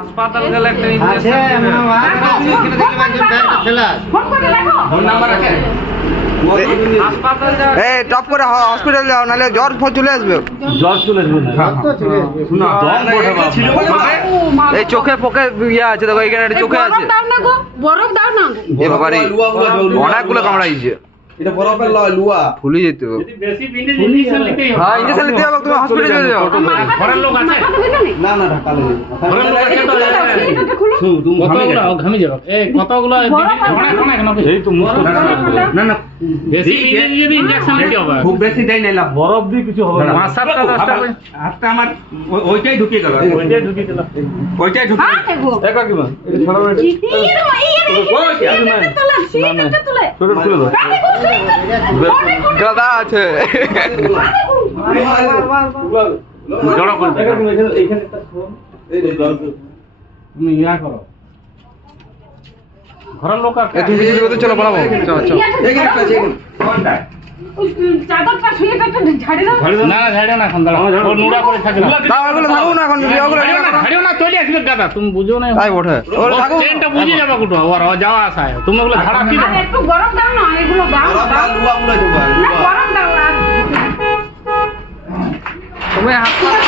হাসপাতাল গেলে একটা আছে ফোন করে দেখো ফোন নাম্বার আছে হাসপাতাল যাও এই টপ করে হসপিটাল যাও নাহলে জ্বর চলে আসবে। জ্বর চলে আসবে না শুনো দম বড় এই চোখে পোকে ইয়ে আছে দেখো এখানে একটা চোখে আছে। দাও না গো, বরফ দাও না গো। এ বাবা রে অনেকগুলো কামড়াইছে, এটা বরফের লুয়া ফুলে যেত। যদি বেশি বিন্ডে ইনজেকশন নিতেই হবে। হ্যাঁ ইনজেকশন নিতে হবে, তুমি হসপিটালে যাও। ঘরের লোক আছে মাথা ধরে নেই। না না ঢাকা লাগে ঘরের লোক আছে তো এটা খুলো। কতগুলো ঘামি যাবে এই কতগুলো এই তো মুখ না না বেশি বিন্ডে যদি ইনজেকশন নিতে হবে খুব বেশি দেয় না বরফ দিয়ে কিছু হবে না। 5-7টা 10টা হাতটা আমার ওইটাই ঢুকিয়ে গেল, ওইটাই ঢুকিয়ে দিলাম ওইটাই ঢুকিয়ে হ্যাঁ দেখো। একা কি এটা ছড়া এই তোলা, সেইটা তোলে। ছোট খুলে দাও আরে গো, সেইটা। অনেক অনেক। গাদা আছে। জড়ো করে দাও এইখানে একটা ফোন এই তুমি ইয়া করো ঘরের লোক আছে তুমি বিজলি করতে চলো পালাবো। চলো চলো। এইখানে একটা আছে কোনটা ওই চাদরটা শুয়েটা একটু ঝাড়ি দাও। না না ঝাড়িও না এখন দাঁড়াও ও নোড়া করে থাকে না তাও এগুলো থাকুক না এখন ওগুলো ঝাড়িও না চলে আসবে গাদা তুমি বুঝো না তাই বটে ওগুলো থাকুক। চেনটা বুঝে যাবে কুটো ওর যাওয়া আসা তুমি ওগুলো ঝাড়া কি আর একটু গরম দাও না, এগুলো দাও দাও। লুয়া গুলো দেবো না গরম দাও আর তুমি হাসপাতাল